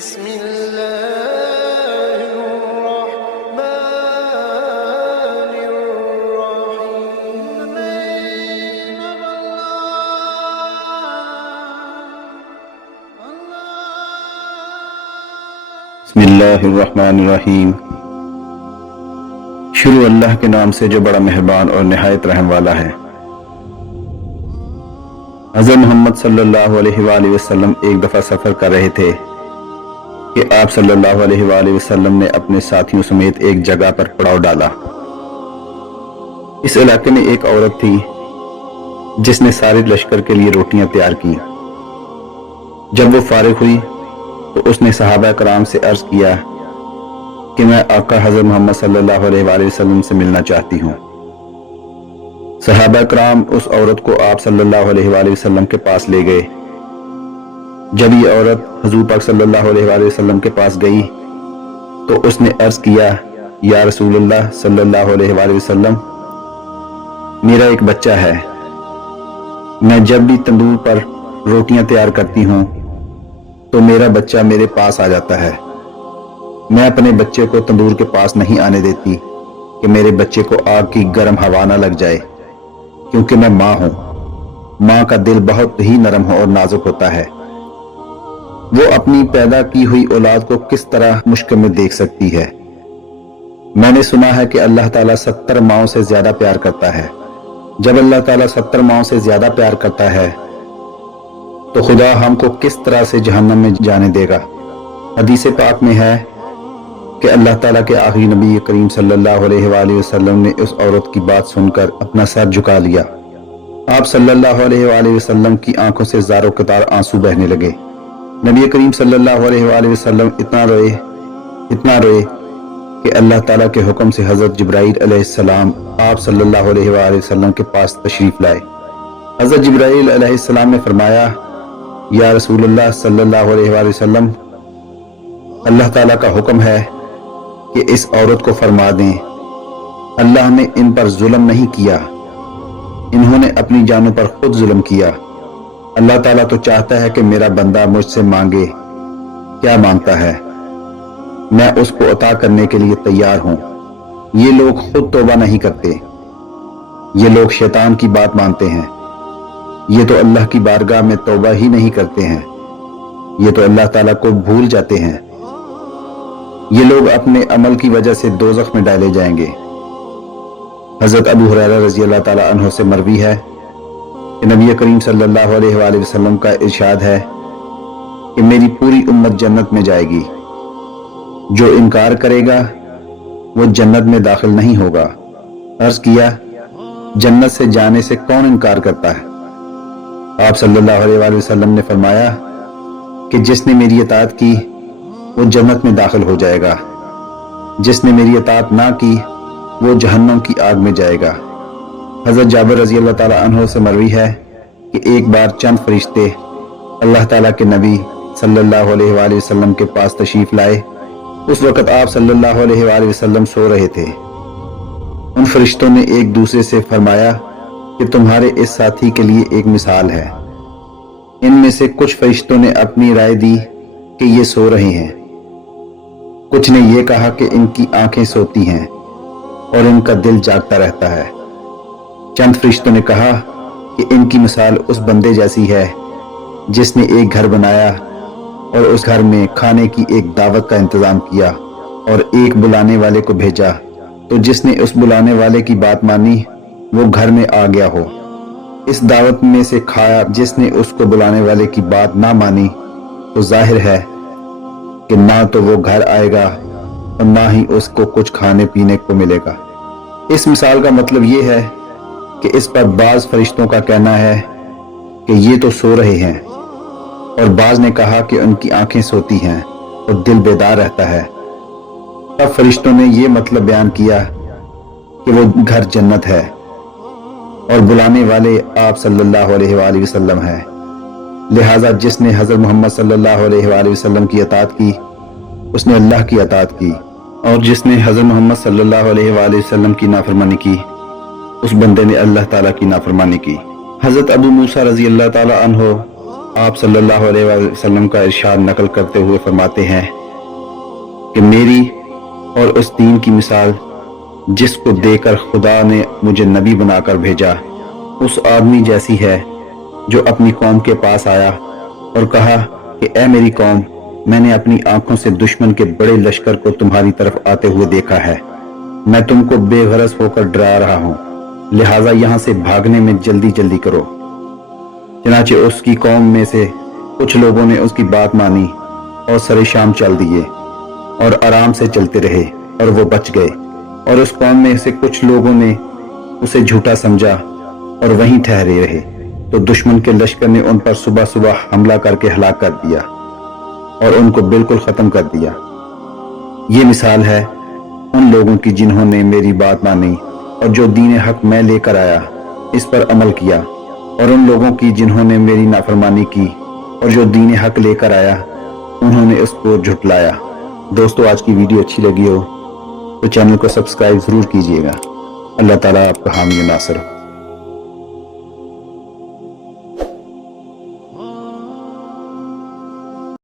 بسم الله الرحمن الرحيم. بسم اللہ الرحمن الرحیم. شروع اللہ کے نام سے جو بڑا مہربان اور نہایت رحم والا ہے. حضرت محمد صلی اللہ علیہ وآلہ وسلم ایک دفعہ سفر کر رہے تھے کہ آپ صلی اللہ علیہ وآلہ وسلم نے اپنے ساتھیوں سمیت ایک جگہ پر پڑاؤ ڈالا. اس علاقے میں ایک عورت تھی جس نے سارے لشکر کے لیے روٹیاں تیار کی. جب وہ فارغ ہوئی تو اس نے صحابہ کرام سے عرض کیا کہ میں آقا حضرت محمد صلی اللہ علیہ وآلہ وسلم سے ملنا چاہتی ہوں. صحابہ کرام اس عورت کو آپ صلی اللہ علیہ وآلہ وسلم کے پاس لے گئے. جب یہ عورت حضور پاک صلی اللہ علیہ وآلہ وسلم کے پاس گئی تو اس نے عرض کیا یا رسول اللہ صلی اللہ علیہ وآلہ وسلم، میرا ایک بچہ ہے. میں جب بھی تندور پر روٹیاں تیار کرتی ہوں تو میرا بچہ میرے پاس آ جاتا ہے. میں اپنے بچے کو تندور کے پاس نہیں آنے دیتی کہ میرے بچے کو آگ کی گرم ہوا نہ لگ جائے، کیونکہ میں ماں ہوں. ماں کا دل بہت ہی نرم اور نازک ہوتا ہے. وہ اپنی پیدا کی ہوئی اولاد کو کس طرح مشکل میں دیکھ سکتی ہے. میں نے سنا ہے کہ اللہ تعالیٰ 70 ماؤں سے زیادہ پیار کرتا ہے. جب اللہ تعالیٰ 70 ماؤں سے زیادہ پیار کرتا ہے تو خدا ہم کو کس طرح سے جہنم میں جانے دے گا. حدیث پاک میں ہے کہ اللہ تعالیٰ کے آخری نبی کریم صلی اللہ علیہ وآلہ وسلم نے اس عورت کی بات سن کر اپنا سر جھکا لیا. آپ صلی اللہ علیہ وآلہ وسلم کی آنکھوں سے زاروں قطار آنسو بہنے لگے. نبی کریم صلی اللہ علیہ وآلہ وسلم اتنا روئے کہ اللہ تعالیٰ کے حکم سے حضرت جبرائیل علیہ السلام آپ صلی اللہ علیہ وآلہ وسلم کے پاس تشریف لائے. حضرت جبرائیل علیہ السلام نے فرمایا یا رسول اللہ صلی اللہ علیہ وآلہ وسلم، اللہ تعالیٰ کا حکم ہے کہ اس عورت کو فرما دیں اللہ نے ان پر ظلم نہیں کیا، انہوں نے اپنی جانوں پر خود ظلم کیا. اللہ تعالیٰ تو چاہتا ہے کہ میرا بندہ مجھ سے مانگے، کیا مانگتا ہے میں اس کو عطا کرنے کے لیے تیار ہوں. یہ لوگ خود توبہ نہیں کرتے، یہ لوگ شیطان کی بات مانتے ہیں. یہ تو اللہ کی بارگاہ میں توبہ ہی نہیں کرتے ہیں، یہ تو اللہ تعالیٰ کو بھول جاتے ہیں. یہ لوگ اپنے عمل کی وجہ سے دوزخ میں ڈالے جائیں گے. حضرت ابو ہریرہ رضی اللہ تعالیٰ عنہ سے مروی ہے کہ نبی کریم صلی اللہ علیہ وآلہ وسلم کا ارشاد ہے کہ میری پوری امت جنت میں جائے گی، جو انکار کرے گا وہ جنت میں داخل نہیں ہوگا. عرض کیا جنت سے جانے سے کون انکار کرتا ہے؟ آپ صلی اللہ علیہ وآلہ وسلم نے فرمایا کہ جس نے میری اطاعت کی وہ جنت میں داخل ہو جائے گا، جس نے میری اطاعت نہ کی وہ جہنم کی آگ میں جائے گا. حضرت جابر رضی اللہ تعالیٰ عنہ سے مروی ہے کہ ایک بار چند فرشتے اللہ تعالیٰ کے نبی صلی اللہ علیہ وآلہ وسلم کے پاس تشریف لائے. اس وقت آپ صلی اللہ علیہ وآلہ وسلم سو رہے تھے. ان فرشتوں نے ایک دوسرے سے فرمایا کہ تمہارے اس ساتھی کے لیے ایک مثال ہے. ان میں سے کچھ فرشتوں نے اپنی رائے دی کہ یہ سو رہے ہیں، کچھ نے یہ کہا کہ ان کی آنکھیں سوتی ہیں اور ان کا دل جاگتا رہتا ہے. چند فرشتوں نے کہا کہ ان کی مثال اس بندے جیسی ہے جس نے ایک گھر بنایا اور اس گھر میں کھانے کی ایک دعوت کا انتظام کیا اور ایک بلانے والے کو بھیجا، تو جس نے اس بلانے والے کی بات مانی وہ گھر میں آ گیا ہو. اس دعوت میں سے کھایا. جس نے اس کو بلانے والے کی بات نہ مانی تو ظاہر ہے کہ نہ تو وہ گھر آئے گا اور نہ ہی اس کو کچھ کھانے پینے کو ملے گا. اس مثال کا مطلب یہ ہے کہ اس پر بعض فرشتوں کا کہنا ہے کہ یہ تو سو رہے ہیں، اور بعض نے کہا کہ ان کی آنکھیں سوتی ہیں اور دل بیدار رہتا ہے. تب فرشتوں نے یہ مطلب بیان کیا کہ وہ گھر جنت ہے اور بلانے والے آپ صلی اللہ علیہ وآلہ وسلم ہے. لہٰذا جس نے حضرت محمد صلی اللہ علیہ وآلہ وسلم کی اطاعت کی اس نے اللہ کی اطاعت کی، اور جس نے حضرت محمد صلی اللہ علیہ وآلہ وسلم کی نافرمانی کی اس بندے نے اللہ تعالیٰ کی نافرمانی کی. حضرت ابو موسیٰ رضی اللہ تعالیٰ عنہ آپ صلی اللہ علیہ وسلم کا ارشاد نقل کرتے ہوئے فرماتے ہیں کہ میری اور اس دین کی مثال جس کو دے کر خدا نے مجھے نبی بنا کر بھیجا اس آدمی جیسی ہے جو اپنی قوم کے پاس آیا اور کہا کہ اے میری قوم، میں نے اپنی آنکھوں سے دشمن کے بڑے لشکر کو تمہاری طرف آتے ہوئے دیکھا ہے، میں تم کو بے غرض ہو کر ڈرا رہا ہوں، لہٰذا یہاں سے بھاگنے میں جلدی جلدی کرو۔ چنانچہ اس کی قوم میں سے کچھ لوگوں نے اس کی بات مانی اور سر شام چل دیے اور آرام سے چلتے رہے اور وہ بچ گئے، اور اس قوم میں سے کچھ لوگوں نے اسے جھوٹا سمجھا اور وہیں ٹھہرے رہے، تو دشمن کے لشکر نے ان پر صبح صبح حملہ کر کے ہلاک کر دیا اور ان کو بالکل ختم کر دیا۔ یہ مثال ہے ان لوگوں کی جنہوں نے میری بات مانی اور جو دین حق میں لے کر آیا اس پر عمل کیا، اور ان لوگوں کی جنہوں نے میری نافرمانی کی اور جو دین حق لے کر آیا انہوں نے اس کو جھٹلایا۔ دوستو، آج کی ویڈیو اچھی لگی ہو تو چینل کو سبسکرائب ضرور کیجیے گا۔ اللہ تعالیٰ آپ کا حامی و ناصر ہو۔